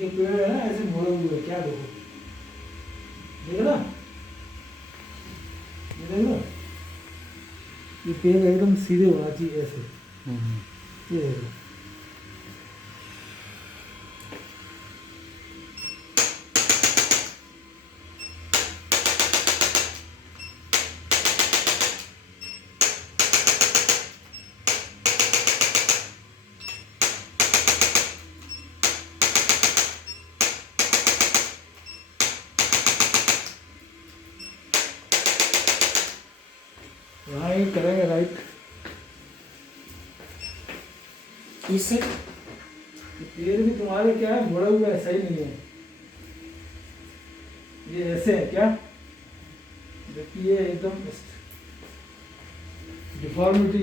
इनके पेड़ है ना ऐसे मुड़े हुए, क्या देखो, देख ना, ये देख ना, ये पेड़ एकदम सीधे होना चाहिए ऐसे, ये देखो। यहाँ ये करेंगे राइट, इससे पेड़ भी तुम्हारे क्या है, मुड़े हुए है, सही नहीं है, ये ऐसे है क्या, जबकि ये एकदम डिफॉर्मिटी